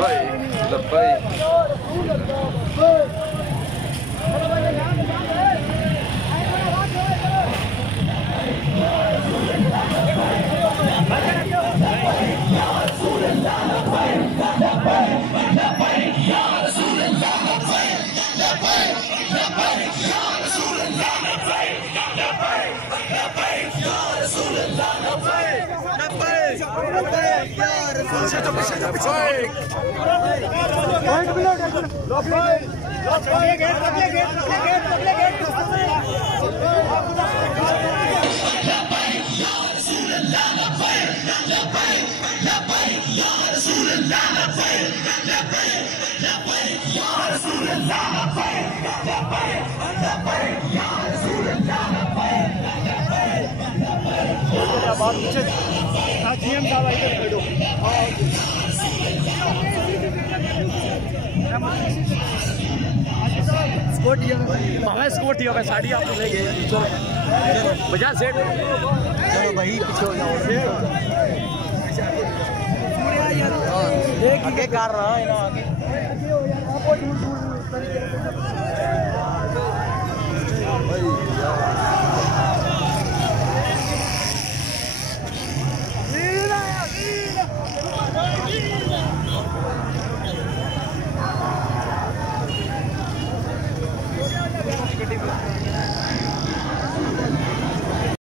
Labbaik Labbaik. Scott दिया साड़ी आप ले गए बजा सेठ। चलो भाई पीछे हो जाओ आगे कर रहा है ना आगे।